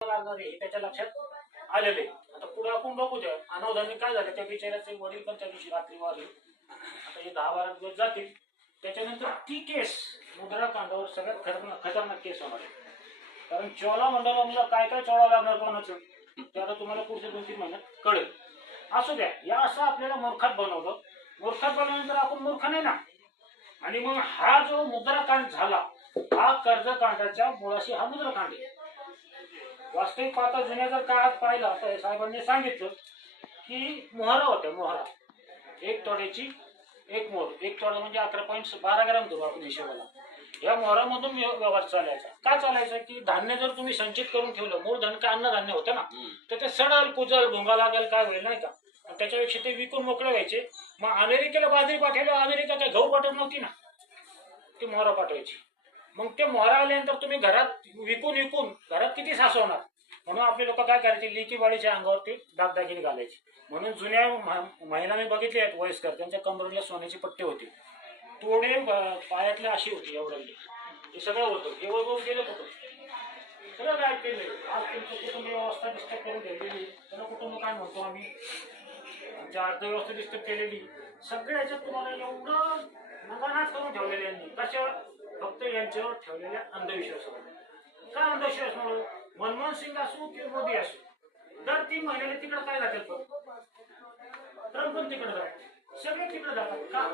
लागणार आहे हे त्याच्या लक्षात आलेले. आता पुढे आपण बघू द्या अनावधानी काय झालं. त्या बिचाऱ्याचे वडील पण त्या दिवशी रात्री वारले. आता हे 10-12 दिवस जातील. त्याच्यानंतर ती केस मुद्रा कांडावर सगळ्यात खतरनाक केस होणार आहे. कारण चोळामंडलमला काय काय चोळावं लागणार कोणाचं ते आता तुम्हाला पुढच्या 2-3 महिन्यात कळेल. असू द्या, या असं आपल्याला मूर्खात बनवलं. मूर्खात बनवल्यानंतर आपण मूर्ख नाही ना. आणि मग हा जो मुद्राकांड झाला हा कर्जकांडाच्या मुळाशी हा मुद्राकांड आहे. वास्तविक पाहता जुन्या जर काळात पाहिला तर साहेबांनी सांगितलं की मोहरा होत्या. मोहरा 1 तोड्याची 1 मोहर. 1 तोडा म्हणजे 11.12 ग्राम धरू आपण हिशोबाला. या मोहरामधून व्यवहार चालायचा. काय चालायचं की धान्य जर तुम्ही संचित करून ठेवलं, मूळ धन काय अन्नधान्य होतं ना, तर ते सडल कुजल भुंगा लागेल काय होईल नाही का. त्याच्यापेक्षा ते विकून मोकळे व्हायचे. मग अमेरिकेला बाजरी पाठवली, अमेरिका काय गहू पाठवत नव्हती ना, ती मोहरा पाठवायची. मग ते मोहरा आल्यानंतर तुम्ही घरात विकून विकून घरात किती सासवणार. म्हणून आपले लोक काय करायचे, लेकी बाळीच्या अंगावर ते दागदागिने घालायचे. म्हणून जुन्या महिला मी बघितले आहेत वयस्कर, त्यांच्या कमरेला सोन्याची पट्टे होते. तोडे पायातले अशी होती एवढी. हे सगळं होतं. हे वैभव गेलं कुठं, सगळं काय केलं. आज तुमचं कुटुंब व्यवस्था डिस्टर्ब करून ठेवलेली. त्याला कुटुंब काय म्हणतो आम्ही, आमच्या अर्थव्यवस्था डिस्टर्ब केलेली. सगळ्याच्यात तुम्हाला एवढं नगानाच करून ठेवलेले यांनी. कशावर, फक्त यांच्यावर ठेवलेल्या अंधविश्वासावर. काय अंधविश्वास म्हणून, मनमोहन सिंग असो किंवा मोदी असो, दर 3 महिन्याला तिकडे काय जातात. ट्रम्प पण तिकडे जातात, सगळे तिकडे जातात. का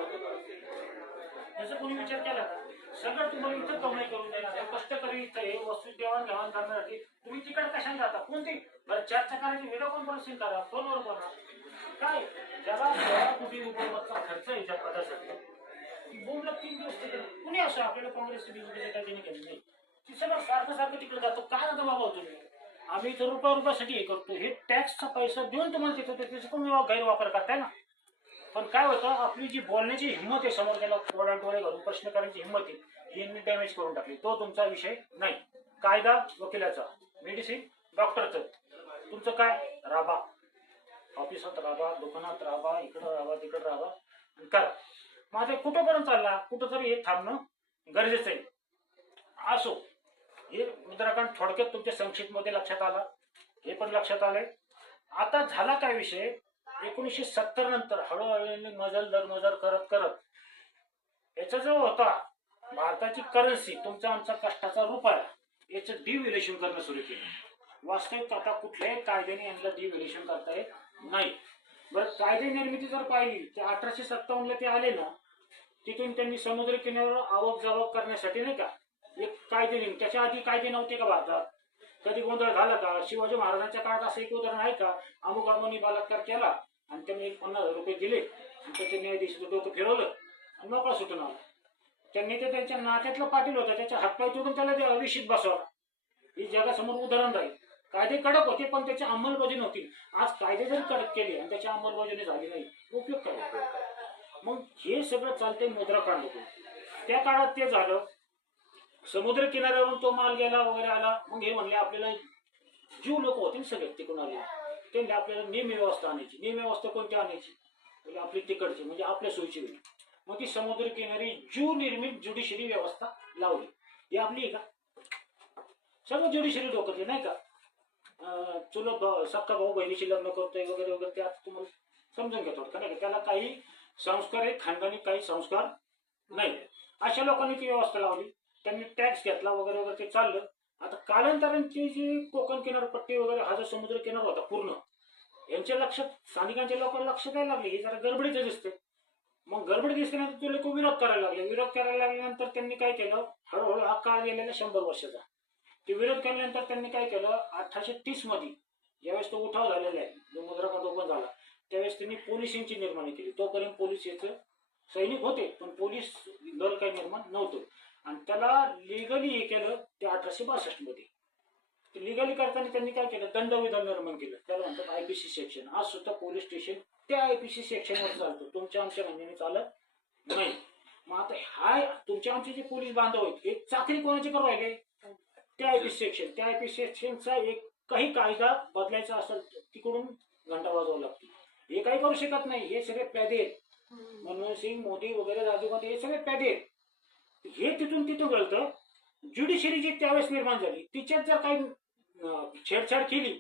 याचा कोणी विचार केला का. सगळं तुम्हाला इथं कमाई करून देणार, कष्टकरी इथं आहे, वस्तू देवाणघेवाण करण्यासाठी तुम्ही तिकडे कशाने जाता. कोणती बरं चर्चा करायची, व्हिडिओ कॉन्फरन्सिंग करा, फोनवर बोला. काय ज्याला 16 कोटी रुपयाचा खर्च आहे त्या पदासाठी बोंबला 3 दिवस तिकडे. कुणी असं आपल्याला काँग्रेसचे बीजेपीचे काही त्यांनी केलं नाही. ती सगळं सारखं सारखं तिकडे जातो. काय आता बाबा तुम्ही, आम्ही इथं रुपयासाठी हे करतो. हे टॅक्सचा पैसा देऊन तुम्हाला तिथं त्याचा पण गैरवापर करताय ना. पण काय होतं, आपली जी बोलण्याची हिंमत आहे, समोर त्याला डोळे घालून प्रश्न करायची हिंमत आहे, ही डॅमेज करून टाकली. तो तुमचा विषय नाही. कायदा वकिलाचा, मेडिसिन डॉक्टरचं, तुमचं काय राबा, ऑफिसात राबा, दुकानात राबा, इकडं राबा तिकडं राबा करा. माझं कुठंपर्यंत चालला, कुठं तरी हे थांबणं गरजेचं आहे. असो, हे मुद्राकांड थोडक्यात तुमच्या संक्षिप्तमध्ये लक्षात आला, हे पण लक्षात आलंय. आता झाला काय विषय, 1970 नंतर हळूहळू मजल दरमजल करत करत याचा जो होता भारताची करन्सी, तुमचा आमचा कष्टाचा रुपया, याचं डिव्हॅल्युएशन करणं सुरू केलं. वास्तविक आता कुठल्याही कायद्याने यांना डिव्हॅल्युएशन करता येत नाही. बरं, कायदे निर्मिती जर पाहिली तर 1857 ला ते आले ना, तिथून त्यांनी समुद्र किनाऱ्यावर आवक जावक करण्यासाठी नाही का एक कायदे नेमले. त्याच्या आधी कायदे नव्हते का भारतात. कधी गोंधळ झाला का. शिवाजी महाराजांच्या काळात असं एक उदाहरण आहे का, अमुक अमुनी बलात्कार केला आणि त्यांनी 50,000 रुपये दिले आणि त्याच्या न्यायाधीशाचं डोकं फिरवलं आणि मोकळा सुटून आला. त्यांनी ते त्यांच्या नात्यातलं पाटील होतं, त्याच्या हातपाय तोडून त्याला अविष्यित बसवला. ही जगासमोर उदाहरण राहील. कायदे कडक होते पण त्याची अंमलबजावणी नव्हती. आज कायदे जरी कडक केले आणि त्याची अंमलबजावणी झाली नाही, उपयोग काय. मग हे सगळं चालते मुद्राकांड होतं. त्या काळात ते झालं, समुद्र किनाऱ्यावरून तो माल गेला वगैरे आला. मग हे म्हणले आपल्याला जीव लोक होते सगळे तिकडून आले, त्यांनी आपल्याला नियम व्यवस्था आणायची. नियम व्यवस्था कोणती आणायची, म्हणजे आपली तिकडची, म्हणजे आपल्या सोयीची होईल. मग ती समुद्र किनारी जीव निर्मित ज्युडिशरी व्यवस्था लावली. ही आपली का सगळं ज्युडिशरी डोकं नाही का. चुलत सक्का भाऊ बहिणीशी लग्न करतोय वगैरे वगैरे, ते आता तुम्हाला समजून घेतो का नाही. त्याला काही संस्कार आहेत, खानदानी काही संस्कार नाही. अशा लोकांनी ती व्यवस्था लावली. त्यांनी टॅक्स घेतला वगैरे वगैरे, ते चाललं. आता कालांतरांची जी कोकण किनारपट्टी वगैरे हा जो समुद्र किनार होता पूर्ण, यांच्या लक्षात, स्थानिकांच्या लोकांना लक्ष द्यायला लागले, हे जरा गडबडीचं दिसते. मग गडबडी दिसल्यानंतर ते लोक विरोध करायला लागले. विरोध करायला लागल्यानंतर त्यांनी काय केलं, हळूहळू हा काळ गेलेला 100 वर्षाचा. ते विरोध केल्यानंतर त्यांनी काय केलं, 1830 मध्ये ज्यावेळेस तो उठाव झालेला आहे, जो मुद्राकांड ओपन झाला, त्यावेळेस त्यांनी पोलिसांची निर्माणी केली. तोपर्यंत पोलीस याचं सैनिक होते पण पोलीस दल काही निर्माण नव्हतं. आणि त्याला लिगली हे केलं ते 1862 मध्ये. लिगली करताना त्यांनी काय केलं, दंडविधान निर्माण केलं. त्याला म्हणतात आयपीसी सेक्शन. आज सुद्धा पोलीस स्टेशन त्या आयपीसी सेक्शनवर चालतो, तुमच्या आमच्या म्हणण्याने चालत नाही. मग आता हाय तुमच्या आमचे जे पोलीस बांधव आहेत, एक चाकरी कोणाची करू राहिले, त्या आयपीसी सेक्शन. त्या आयपीसी सेक्शनचा एक काही कायदा बदलायचा असेल तिकडून घंटा वाजवावं लागते. हे काही करू शकत नाही. हे सगळे प्यादे आहेत. मनमोहन सिंग, मोदी वगैरे, राजीव गांधी, हे सगळे प्यादे आहेत. हे तिथून तिथं गळतं. ज्युडिशरी जी त्यावेळेस निर्माण झाली, तिच्यात जर काही छेडछाड केली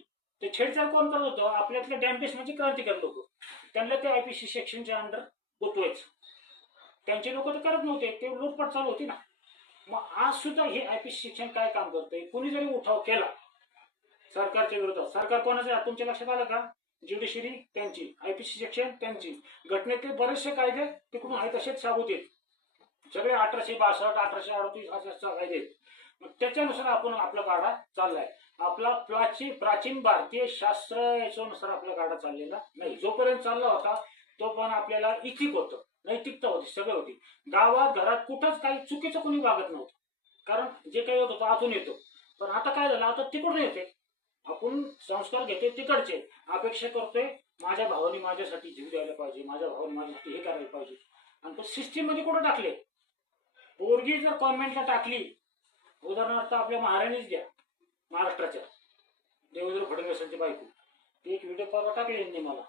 तर छेडछाड कोण करत होतं? आपल्यातले डॅम्पेस म्हणजे क्रांतिकारी लोक. त्यांना ते आयपीसी सेक्शनच्या अंडर गुंतवायचं. त्यांचे लोक तर करत नव्हते, ते लूटपाट चालू होती ना. मग आज सुद्धा हे आयपीसी सेक्शन काय काम करतंय? कुणी जरी उठाव केला सरकारच्या विरोधात, सरकार कोणाचं आहे तुमच्या लक्षात आलं का? ज्युडिशरी त्यांची, आयपीसी सेक्शन त्यांची, घटनेतले बरेचसे कायदे तिकडून आहे तसेच साबूत आहेत. सगळे 1862, 1838 असे कायदे आहेत. मग त्याच्यानुसार आपण आपला काढा चाललाय. आपला प्राचीन भारतीय शास्त्र याच्यानुसार आपला काढा चाललेला नाही. जोपर्यंत चालला होता तोपर्यंत आपल्याला इथिक होतं, नैतिकता होती, सगळं होती. गावात घरात कुठंच काही चुकीचं कोणी वागत नव्हतं, कारण जे काही होत होतं आतून येतो. पण आता काय झालं? आता तिकडून येते. आपण संस्कार घेतोय तिकडचे, अपेक्षा करतोय माझ्या भावाने माझ्यासाठी जीव द्यायला पाहिजे, माझ्या भावाने माझ्यासाठी हे करायला पाहिजे. आणि तो सिस्टीम मध्ये कुठं टाकले? पोरगी जर कॉन्व्हेंटला टाकली, उदाहरणार्थ आपल्या महाराणीच घ्या, महाराष्ट्राच्या देवेंद्र फडणवीसांची बायको, एक व्हिडिओ परवा टाकले यांनी मला,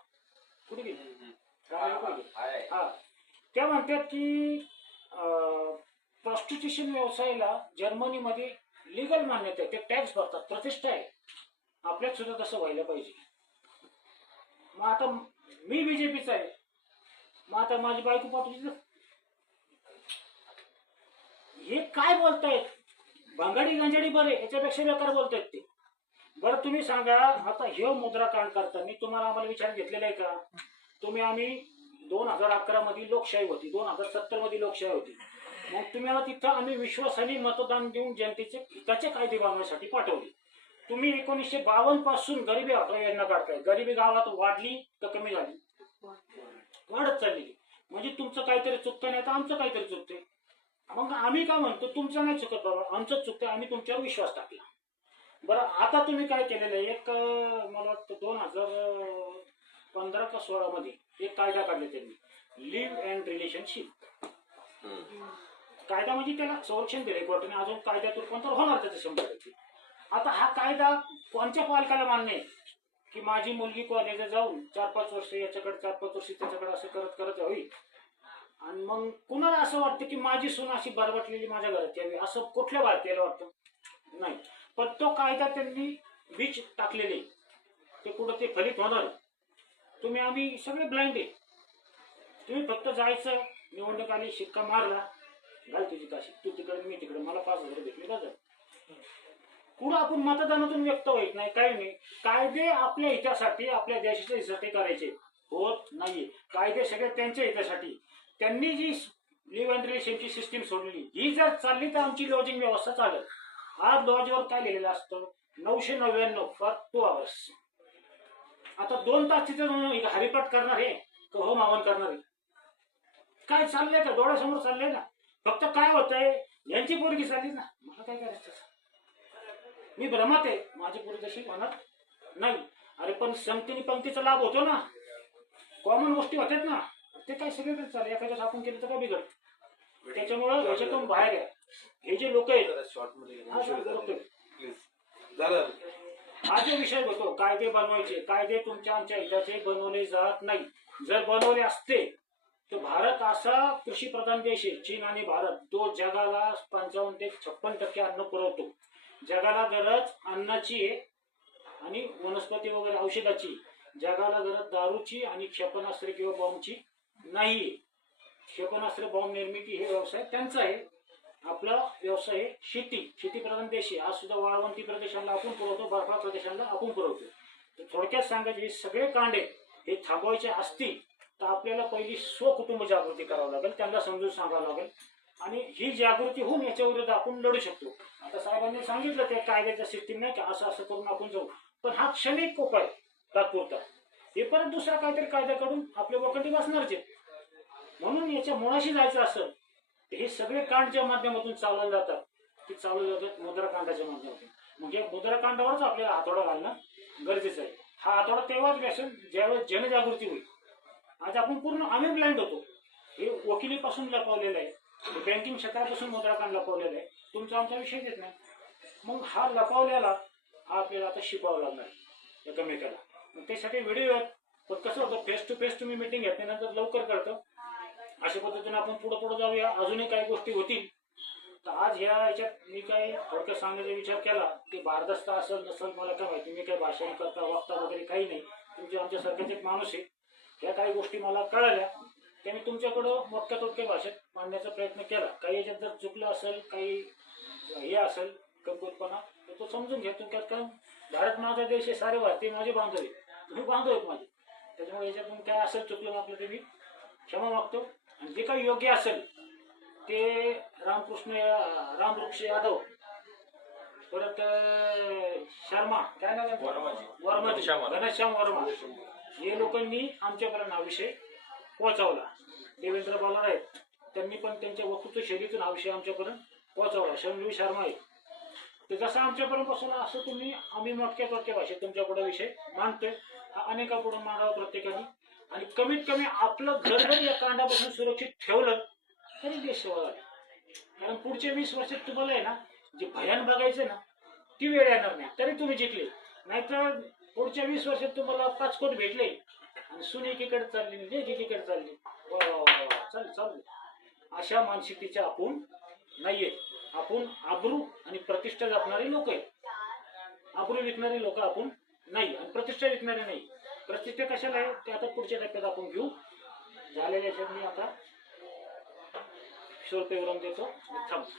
कुठे गेली हा, त्या म्हणतात की प्रॉस्टिट्यूशन व्यवसायाला जर्मनीमध्ये लिगल मान्यता आहे, ते टॅक्स भरतात, प्रतिष्ठा आहे. आपल्यात सुद्धा तसं व्हायला पाहिजे. मग आता मी बीजेपीचा आहे, मग आता माझी बायको पाठवली, हे काय बोलतायत? भांगाडी गांजाडी बरे, याच्यापेक्षा बेकार बोलतायत ते. बरं तुम्ही सांगा, आता हे मुद्राकांड करताना तुम्हाला आम्हाला विचार घेतलेला आहे का? आम्ही 2011 मध्ये लोकशाही होती, 2070 मध्ये लोकशाही होती. मग तुम्हाला तिथं आम्ही विश्वासाने मतदान देऊन जनतेचे हिताचे कायदे बनवण्यासाठी पाठवले. तुम्ही 1952 पासून गरिबी हटवा योजना काढताय. गरिबी गावात वाढली तर कमी झाली? वाढत चालली. म्हणजे तुमचं काहीतरी चुकतं, नाही तर आमचं काहीतरी चुकतंय. मग आम्ही काय म्हणतो, तुमचं नाही चुकत बाबा, आमचंच चुकतं, आम्ही तुमच्यावर विश्वास टाकला. बरं आता तुम्ही काय केलेलं आहे? एक मला वाटतं 2015 का 16 मध्ये एक कायदा काढला त्यांनी, लिव्ह अँड रिलेशनशिप कायदा. म्हणजे त्याला संरक्षण दिलंय कोर्टाने, अजून कायद्यात रूपांतर होणार त्याचं 100%. आता हा कायदा कोणत्या पालकाला मान्य आहे की माझी मुलगी कॉलेजला जाऊन 4-5 वर्ष याच्याकडे, 4-5 वर्ष त्याच्याकडे असं करत करत होईल? आणि मग कुणाला असं वाटतं की माझी सून अशी बरबटलेली माझ्या घरात यावी, असं कुठल्या भारतीयाला वाटतं? नाही. पण तो कायदा त्यांनी बीच टाकलेले, ते कुठं ते फलित होणार? आम्ही सगळे ब्लाइंड आहे. तुम्ही फक्त जायचं, निवडणूक आली, शिक्का मारला, घाल तुझी काशी, तू तिकडे मी तिकडे, मला 5,000 भेटले का? पुढं आपण मतदानातून व्यक्त होत नाही, काही नाही. कायदे आपल्या हितासाठी, आपल्या देशाच्या हितासाठी करायचे होत नाहीये. कायदे सगळे त्यांच्या हितासाठी. त्यांनी जी लिव्ह अँड रिलेशनची सिस्टीम सोडली, ही जर चालली तर आमची लॉजिंग व्यवस्था चालेल. आज लॉजवर काय लिहिलेलं असतं? 999 फॉर 2 hours. आता 2 तास तिथे हरिपाठ करणार आहे का होम हवन करणार आहे? काय चाललंय का? डोळ्यासमोर चाललंय ना. फक्त काय होतंय, यांची पोरगी चालली ना, मला काय करायचं? मी भ्रमात आहे, माझी पोरगी तशी म्हणत नाही. अरे पण संगतीने पंक्तीचा लाभ होतो ना, कॉमन गोष्टी होतात ना, ते काय सगळीकडे चालेल. एखाद्याच आपण केलं तर काय बिघड? त्याच्यामुळं ह्याच्यातून बाहेर या. हे जे लोक आहेत, हा जो विषय होतो कायदे बनवायचे, कायदे तुमच्या आमच्या हिताचे बनवले जात नाही. जर बनवले असते तर भारत असा कृषीप्रधान देश आहे, चीन आणि भारत, तो जगाला 55 ते 56% अन्न पुरवतो. जगाला गरज अन्नाची आहे आणि वनस्पती वगैरे औषधाची. जगाला गरज दारूची आणि क्षेपणास्त्र किंवा बॉम्बची नाही. क्षेपणास्त्र बॉम्ब निर्मिती हे व्यवसाय त्यांचा आहे. आपला व्यवसाय आहे शेतीप्रधान देश आहे. आज सुद्धा वाळवंटी प्रदेशाला आपण पुरवतो, बर्फाळ प्रदेशाला आपण पुरवतो. तर थोडक्यात सांगायचे, हे सगळे कांडे हे थांबवायचे असतील तर आपल्याला पहिली स्वकुटुंब जागृती करावी लागेल, त्यांना समजून सांगावं लागेल. आणि ही जागृती होऊन याच्या विरुद्ध आपण लढू शकतो. आता साहेबांनी सांगितलं ते कायद्याच्या सिस्टीम नाही का, असं असं करून आपण जाऊ. पण हा क्षणिक उपाय तात्पुरता. हे परत दुसरा काहीतरी कायदा काढून आपले वकंडी बसणारच आहेत. म्हणून याच्या मुळाशी जायचं असेल हे सगळे कांडच्या माध्यमातून चालवले जातात, ते चालवले जातात मुद्राकांडाच्या माध्यमातून. म्हणजे मुद्राकांडावरच आपल्याला हातोडा घालणं गरजेचं आहे. हा हातोडा तेव्हाच घ्यायचं ज्यावेळेस जनजागृती होईल. आज आपण पूर्ण आम्ही ब्लाइंड होतो. हे वकिलीपासून लपवलेलं आहे, बँकिंग क्षेत्रापासून मुद्राकांड लपवलेलं आहे. तुमचा आमचा विषय देत नाही. मग हा लपवलेला हा आपल्याला आता शिकवावा लागणार एकमेकाला. मग त्यासाठी व्हिडिओ आहेत. पण कसं होतं, फेस टू फेस तुम्ही मिटिंग घेतल्यानंतर लवकर कळतं. अशा पद्धतीने आपण पुढे जाऊया. अजूनही काही गोष्टी होतील तर आज ह्याच्यात मी काही थोडक्यात सांगायचा विचार केला की भारदस्त असेल नसेल मला काय माहिती, मी काही भाषण करता वक्ता वगैरे काही नाही, तुमच्या आमच्यासारखेच एक माणूस आहे. ह्या काही गोष्टी मला कळाल्या त्या मी तुमच्याकडं मोठ्या तोडक्या भाषेत मांडण्याचा प्रयत्न केला. काही याच्यात जर चुकलं असेल, काही हे असेल कमकुवतपणा तर तो समजून घ्या तुमच्यात. कारण भारत माझा देश आहे, सारे भारतीय माझे बांधव आहे, तुम्ही बांधव आहेत माझे. त्याच्यामुळे याच्यातून काय असेल चुकलं आपलं ते मी क्षमा मागतो. आणि जे काही योग्य असेल ते रामवृक्ष यादव, परत शर्मा, काय नाव वर्मा, घनश्याम वर्मा, हे लोकांनी आमच्यापर्यंत हा विषय पोहोचवला. देवेंद्र बालार आहेत, त्यांनी पण त्यांच्या वक्तृत्व शैलीतून हा विषय आमच्यापर्यंत पोहोचवला. शरणवी शर्मा आहे, ते जसं आमच्यापर्यंत पोहोचवला असं आम्ही मोठ्या तोडक्या भाषेत तुमच्यापुढे विषय मांडतोय. हा अनेकापुढे मांडावा प्रत्येकाने. आणि कमीत कमी आपलं घर जर या कांडापासून सुरक्षित ठेवलं तरी देश सेवा झाली. कारण पुढच्या 20 वर्षात तुम्हाला आहे ना, जे भयान बघायचं ना ती वेळ येणार नाही तरी तुम्ही जिंकले. नाहीतर पुढच्या 20 वर्षात तुम्हाला 5 कोट भेटले आणि सून एकीकडे चालली, लेक एकीकडे चालली, चालू अशा मानसिकतेच्या आपण नाहीये. आपण आबरू आणि प्रतिष्ठा जपणारी लोक आहेत. आबरू विकणारी लोक आपण नाही आणि प्रतिष्ठा विकणारी नाही. प्रतिष्ठा कशाला आहे ते आता पुढच्या टप्प्यात आपण घेऊ. झालेल्या याच्यात मी आता शोल्पेवरून देतो, थांबतो.